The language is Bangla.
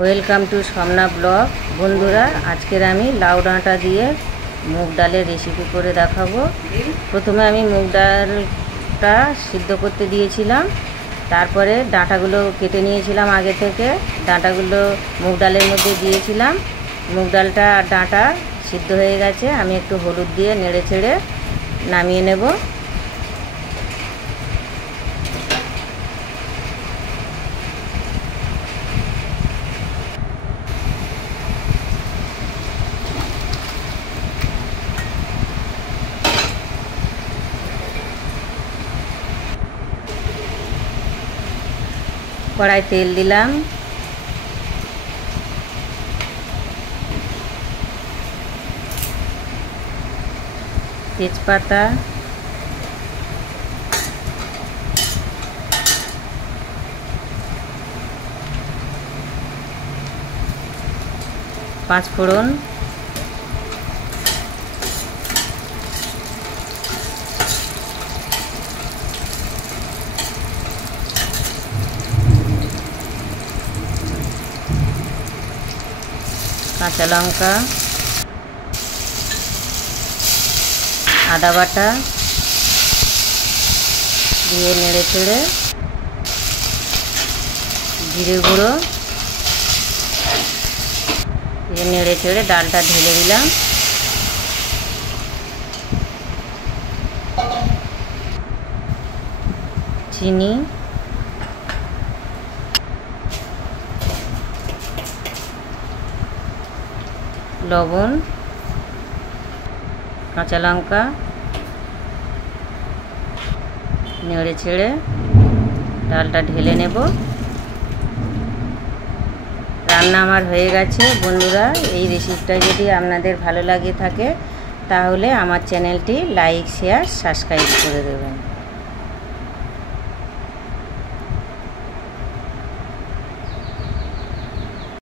Welcome to সমনা blog. বন্ধুরা, আজকের আমি লাউ ডাঁটা দিয়ে মুগ ডালের রেসিপি করে দেখাবো। প্রথমে আমি মুগ ডালটা সিদ্ধ করতে দিয়েছিলাম, তারপরে ডাঁটাগুলো কেটে নিয়েছিলাম আগে থেকে। ডাঁটাগুলো মুগ ডালের মধ্যে দিয়েছিলাম। মুগ ডালটা আর ডাঁটা সিদ্ধ হয়ে গেছে, আমি একটু হলুদ দিয়ে নেড়ে চেড়ে নামিয়ে নেব। কড়াই তেল দিলাম, তেজপাতা, পাঁচফোড়ন, কাঁচা লঙ্কা, আদা বাটা দিয়ে নেড়ে চেড়ে জিরে গুঁড়ো দিয়ে নেড়ে চেড়ে ডালটা ঢেলে দিলাম। চিনি, লবণ, কাঁচা লঙ্কা নেড়ে ছেড়ে ডালটা ঢেলে নেব। রান্না আমার হয়ে গেছে। বন্ধুরা, এই রেসিপিটা যদি আপনাদের ভালো লাগে থাকে তাহলে আমার চ্যানেলটি লাইক, শেয়ার, সাবস্ক্রাইব করে দেবেন।